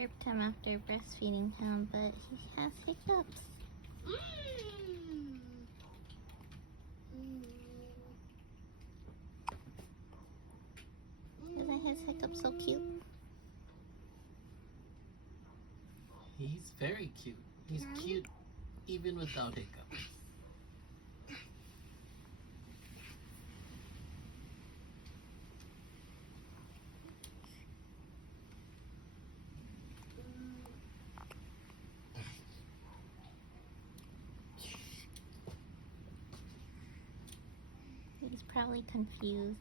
burped him after breastfeeding him, but he has hiccups. Isn't his hiccup so cute? He's very cute. He's cute even without hiccups. He's probably confused.